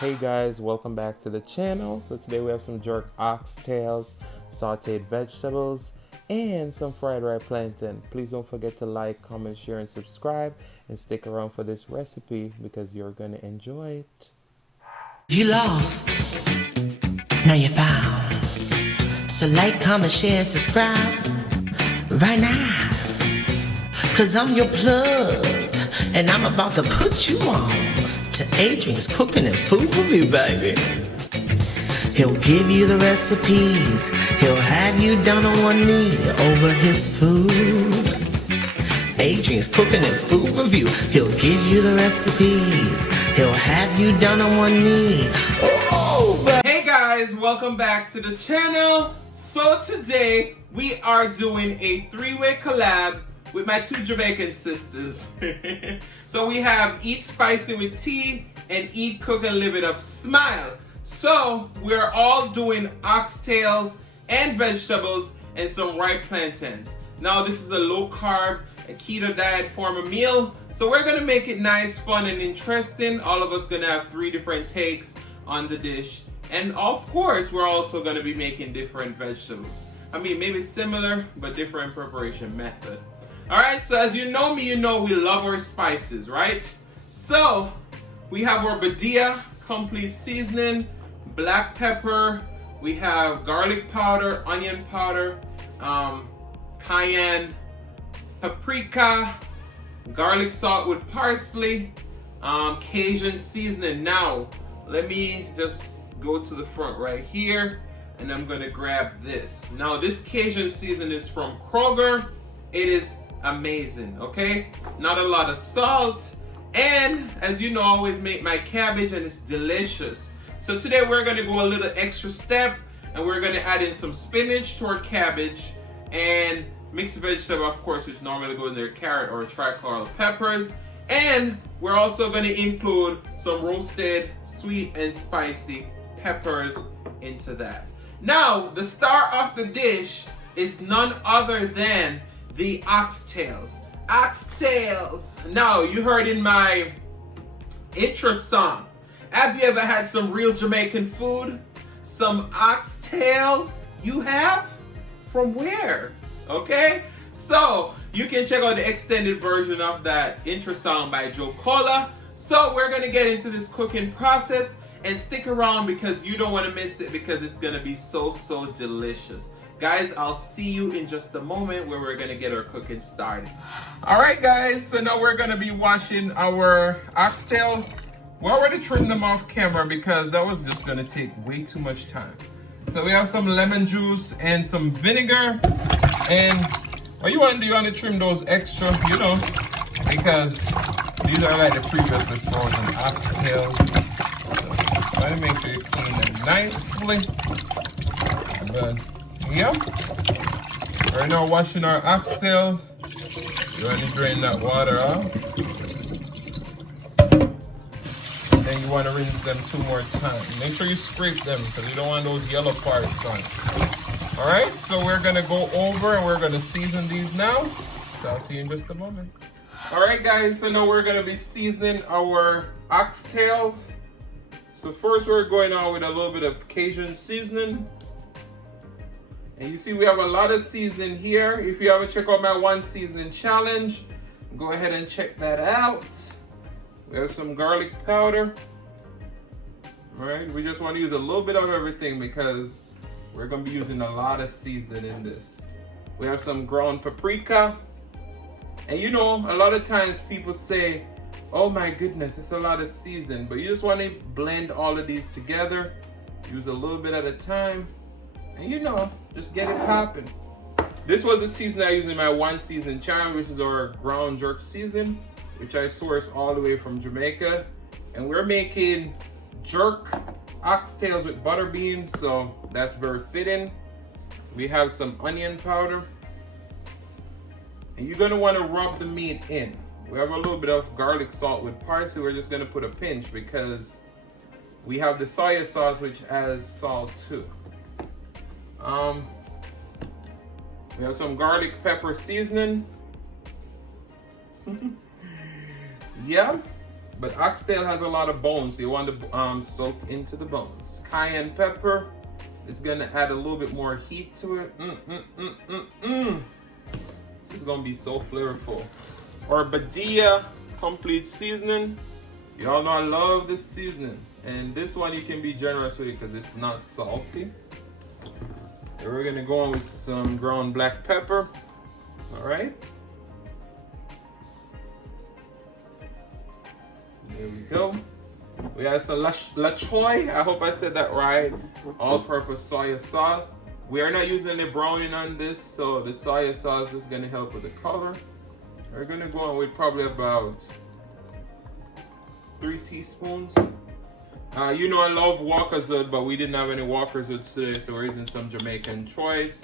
Hey guys, welcome back to the channel. So today we have some jerk oxtails, sauteed vegetables, and some fried ripe plantain. Please don't forget to like, comment, share, and subscribe, and stick around for this recipe because you're gonna enjoy it. You lost, now you're found. So like, comment, share, and subscribe right now. Cause I'm your plug, and I'm about to put you on to Adrian's Cooking and Food Review, baby. He'll give you the recipes, he'll have you down on one knee over his food. Adrian's Cooking and Food Review, he'll give you the recipes, he'll have you down on one knee. Oh, hey guys, welcome back to the channel. So today we are doing a three-way collab with my two Jamaican sisters. So we have Eat Spicy with Tea and Eat, Cook, and Live It Up Smile. So we're all doing oxtails and vegetables and some ripe plantains. Now this is a low carb, a keto diet form of meal. So we're gonna make it nice, fun, and interesting. All of us gonna have 3 different takes on the dish. And of course, we're also gonna be making different vegetables. I mean, maybe similar, but different preparation method. Alright, so as you know me, you know we love our spices, right? So, we have our Badia complete seasoning, black pepper, we have garlic powder, onion powder, cayenne, paprika, garlic salt with parsley, Cajun seasoning. Now, let me just go to the front right here, and I'm gonna grab this. Now, this Cajun seasoning is from Kroger. It is amazing, okay? Not a lot of salt, and as you know, I always make my cabbage and it's delicious. So today we're gonna go a little extra step, and we're gonna add in some spinach to our cabbage, and mixed vegetable, of course, which normally go in there, carrot or tricolor peppers, and we're also gonna include some roasted sweet and spicy peppers into that. Now, the star of the dish is none other than the oxtails. Oxtails. Now, you heard in my intro song, have you ever had some real Jamaican food? Some oxtails? You have? From where? Okay? So, you can check out the extended version of that intro song by Joe Cola. So, we're going to get into this cooking process, and stick around because you don't want to miss it because it's going to be so delicious. Guys, I'll see you in just a moment where we're gonna get our cooking started. All right, guys, so now we're gonna be washing our oxtails. We already trimmed them off camera because that was just gonna take way too much time. So we have some lemon juice and some vinegar. And what you want to do, you want to trim those extra, you know, because these are like the previously frozen oxtails. So try to make sure you clean them nicely. Good. Yeah. Right now, washing our oxtails. You want to drain that water off. Then you want to rinse them 2 more times. Make sure you scrape them because you don't want those yellow parts on. Alright, so we're going to go over and we're going to season these now. So I'll see you in just a moment. Alright guys, so now we're going to be seasoning our oxtails. So first we're going on with a little bit of Cajun seasoning. And you see we have a lot of seasoning here. If you haven't checked out my 1 seasoning challenge, go ahead and check that out. We have some garlic powder. All right, we just want to use a little bit of everything because we're going to be using a lot of seasoning in this. We have some ground paprika. And you know, a lot of times people say, oh my goodness, it's a lot of seasoning. But you just want to blend all of these together. Use a little bit at a time. And you know, just get it popping. This was the season I used in my 1 season challenge, which is our ground jerk season, which I sourced all the way from Jamaica. And we're making jerk oxtails with butter beans, so that's very fitting. We have some onion powder. And you're gonna wanna rub the meat in. We have a little bit of garlic salt with parsley. We're just gonna put a pinch because we have the soy sauce, which has salt too. We have some garlic pepper seasoning. Yeah, But oxtail has a lot of bones, so you want to soak into the bones. Cayenne pepper is gonna add a little bit more heat to it. This is gonna be so flavorful. Or Badia complete seasoning. Y'all know I love this seasoning. And this one you can be generous with it because it's not salty. And we're gonna go on with some ground black pepper. All right. There we go. We have some La Choy, I hope I said that right, all-purpose soy sauce. We are not using any browning on this, so the soy sauce is going to help with the color. We're going to go on with probably about 3 teaspoons. You know I love Walker's, but we didn't have any Walker's today, so we're using some Jamaican choice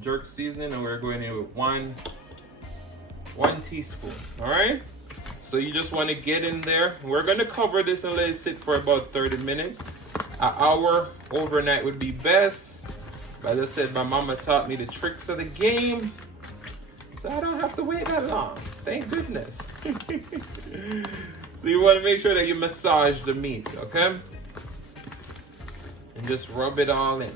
jerk seasoning, and we're going in with one teaspoon. All right. So you just want to get in there. We're going to cover this and let it sit for about 30 minutes. An hour overnight would be best. But as I said, my mama taught me the tricks of the game, so I don't have to wait that long. Thank goodness. So you want to make sure that you massage the meat, okay? And just rub it all in.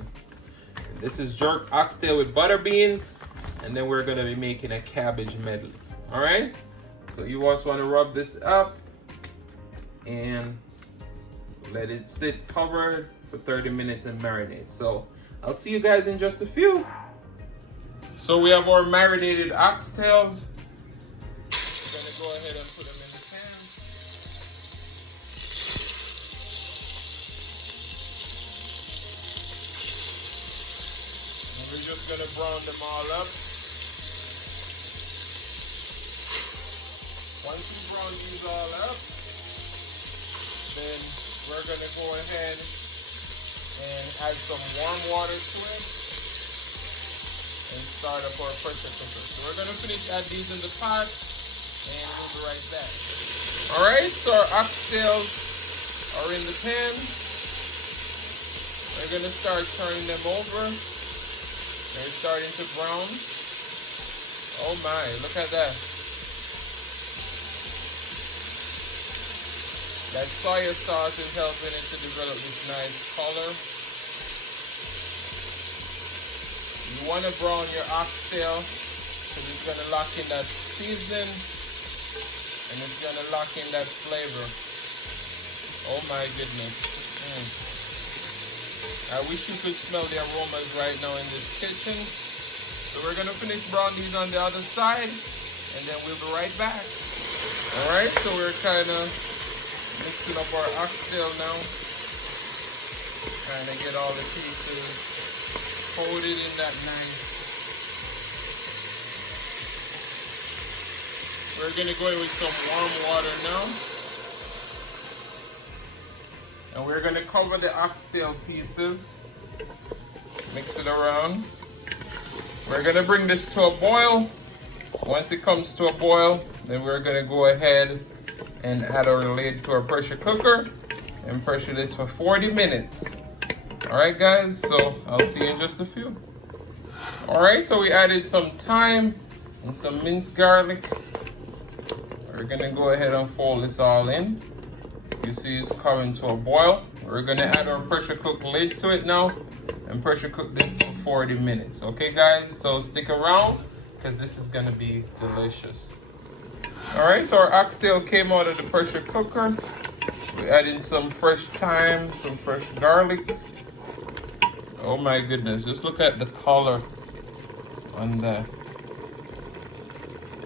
And this is jerk oxtail with butter beans. And then we're going to be making a cabbage medley. All right? So you also want to rub this up and let it sit covered for 30 minutes and marinate. So I'll see you guys in just a few. So we have our marinated oxtails. We're gonna go ahead and put them in the pan. And we're just gonna brown them all up. Once we brown these all up, then we're gonna go ahead and add some warm water to it and start up our pressure cooker. So we're gonna finish add these in the pot and we'll be right back. All right, so our oxtails are in the pan. We're gonna start turning them over. They're starting to brown. Oh my, look at that. That soy sauce is helping it to develop this nice color. You want to brown your oxtail because it's going to lock in that seasoning and it's going to lock in that flavor. Oh my goodness. I wish you could smell the aromas right now in this kitchen. So we're going to finish browning these on the other side and then we'll be right back. Alright, so we're kind of mixing up our oxtail now. Trying to get all the pieces coated in that nice. We're gonna go in with some warm water now. And we're gonna cover the oxtail pieces. Mix it around. We're gonna bring this to a boil. Once it comes to a boil, then we're gonna go ahead and add our lid to our pressure cooker and pressure this for 40 minutes. All right, guys, so I'll see you in just a few. All right, so we added some thyme and some minced garlic. We're gonna go ahead and fold this all in. You see it's coming to a boil. We're gonna add our pressure cook lid to it now and pressure cook this for 40 minutes. Okay, guys, so stick around because this is gonna be delicious. All right, so our oxtail came out of the pressure cooker. We added some fresh thyme, some fresh garlic. Oh my goodness, just look at the color on that.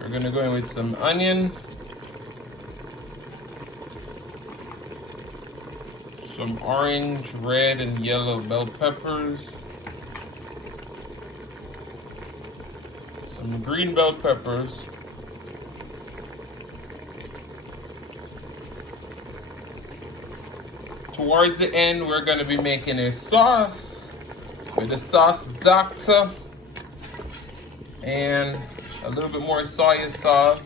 We're gonna go in with some onion, some orange, red, and yellow bell peppers, some green bell peppers, towards the end, we're going to be making a sauce with the sauce doctor and a little bit more soy sauce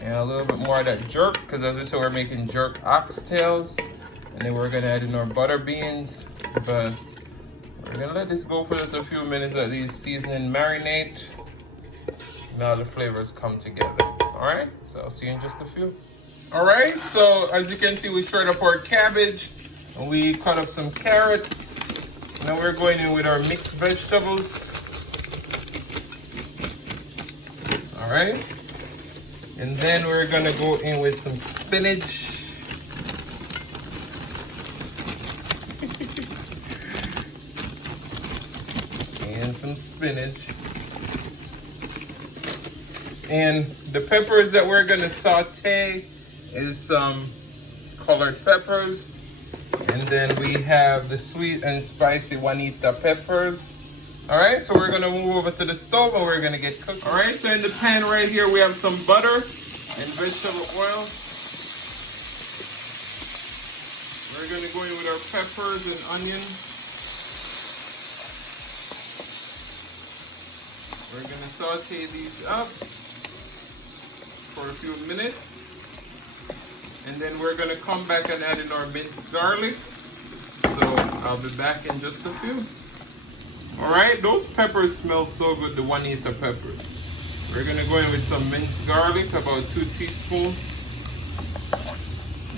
and a little bit more of that jerk, because as we said, we're making jerk oxtails. And then we're going to add in our butter beans, but we're going to let this go for just a few minutes, let these seasoning marinate and all the flavors come together. All right, so I'll see you in just a few. All right, so as you can see, we shred up our cabbage and we cut up some carrots. Now we're going in with our mixed vegetables. All right, and then we're gonna go in with some spinach. And some spinach. And the peppers that we're gonna saute is some colored peppers. And then we have the sweet and spicy Juanita peppers. All right, so we're gonna move over to the stove and we're gonna get cooked. All right, so in the pan right here, we have some butter and vegetable oil. We're gonna go in with our peppers and onions. We're gonna saute these up for a few minutes. And then we're gonna come back and add in our minced garlic. So I'll be back in just a few. All right, those peppers smell so good, the Juanita peppers. We're gonna go in with some minced garlic, about 2 teaspoons.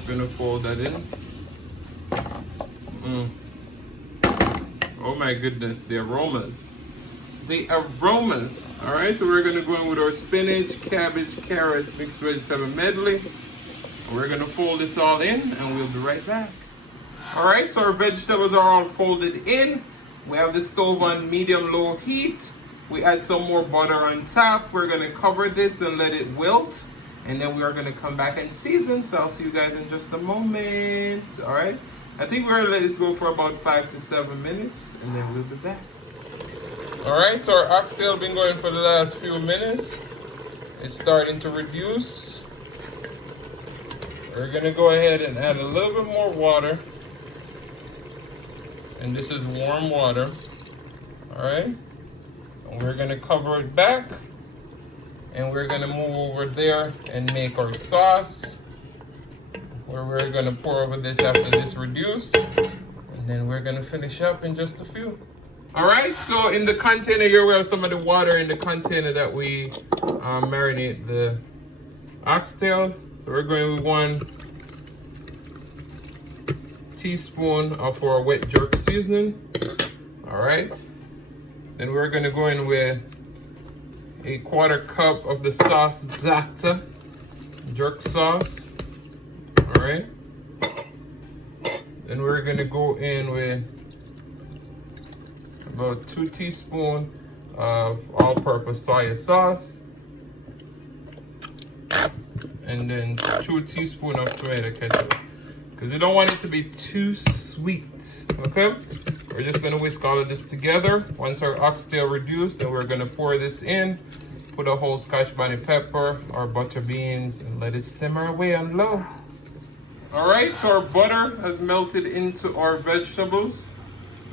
I'm gonna fold that in. Oh my goodness, the aromas. The aromas. All right, so we're gonna go in with our spinach, cabbage, carrots, mixed vegetable medley. We're gonna fold this all in and we'll be right back. All right, so our vegetables are all folded in. We have the stove on medium-low heat. We add some more butter on top. We're gonna cover this and let it wilt. And then we are gonna come back and season. So I'll see you guys in just a moment. All right, I think we're gonna let this go for about 5 to 7 minutes and then we'll be back. All right, so our oxtail been going for the last few minutes. It's starting to reduce. We're gonna go ahead and add a little bit more water. And this is warm water. All right, and we're gonna cover it back. And we're gonna move over there and make our sauce, where we're gonna pour over this after this reduce. And then we're gonna finish up in just a few. All right, so in the container here, we have some of the water in the container that we marinate the oxtails. So we're going with 1 teaspoon of our wet jerk seasoning. All right, then we're gonna go in with a 1/4 cup of the sauce Zata jerk sauce. All right, then we're gonna go in with about 2 teaspoons of all-purpose soy sauce, and then 2 teaspoons of tomato ketchup, because we don't want it to be too sweet. Okay, we're just gonna whisk all of this together. Once our oxtail reduced, then we're gonna pour this in, put a whole Scotch bonnet pepper, our butter beans, and let it simmer away on low. All right, so our butter has melted into our vegetables.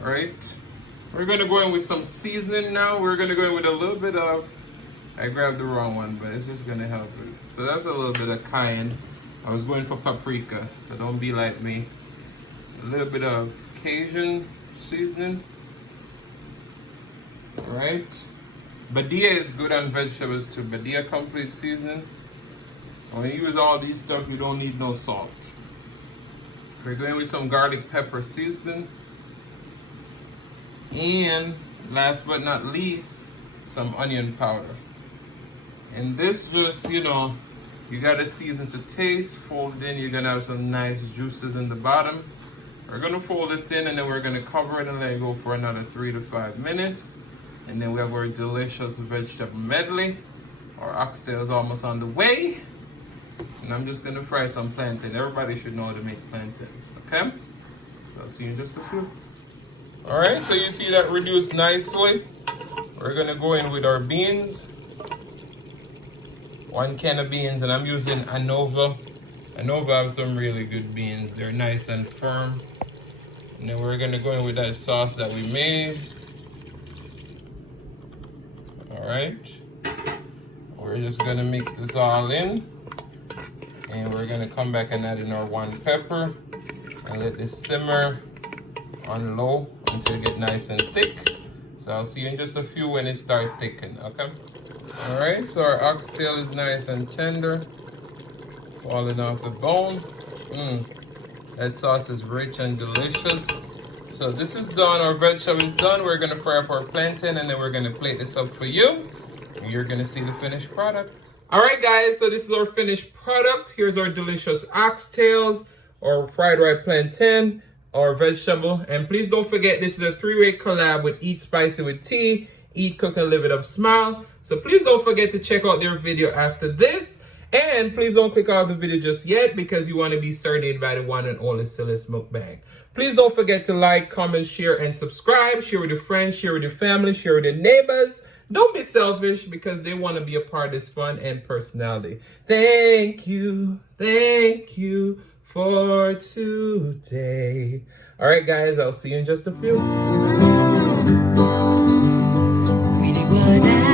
All right, we're gonna go in with some seasoning now. We're gonna go in with a little bit of, I grabbed the wrong one, but it's just gonna help it. So that's a little bit of cayenne. I was going for paprika, so don't be like me. A little bit of Cajun seasoning. All right. Badia is good on vegetables too. Badia complete seasoning. When you use all these stuff, you don't need no salt. We're going with some garlic pepper seasoning. And last but not least, some onion powder. And this just, you know, you gotta season to taste. Fold it in, you're gonna have some nice juices in the bottom. We're gonna fold this in and then we're gonna cover it and let it go for another 3 to 5 minutes. And then we have our delicious vegetable medley. Our oxtail is almost on the way. And I'm just gonna fry some plantains. Everybody should know how to make plantains, okay? So I'll see you in just a few. All right, so you see that reduced nicely. We're gonna go in with our beans. 1 can of beans, and I'm using Anova. Anova have some really good beans. They're nice and firm. And then we're gonna go in with that sauce that we made. All right. We're just gonna mix this all in. And we're gonna come back and add in our 1 pepper and let this simmer on low until it get nice and thick. So I'll see you in just a few when it start thickening, okay? All right, so our oxtail is nice and tender. falling off the bone. That sauce is rich and delicious. So this is done, our vegetable is done. We're gonna fry up our plantain and then we're gonna plate this up for you. And you're gonna see the finished product. All right, guys, so this is our finished product. Here's our delicious oxtails, our fried ripe plantain, our vegetable. And please don't forget, this is a 3-way collab with Eat Spicy with Tea, Eat, Cook, and Live It Up Smile. So please don't forget to check out their video after this. And please don't click out the video just yet because you want to be serenaded by the one and only Silas Mukbang. Please don't forget to like, comment, share, and subscribe. Share with your friends, share with your family, share with your neighbors. Don't be selfish because they want to be a part of this fun and personality. Thank you for today. All right, guys, I'll see you in just a few. Really would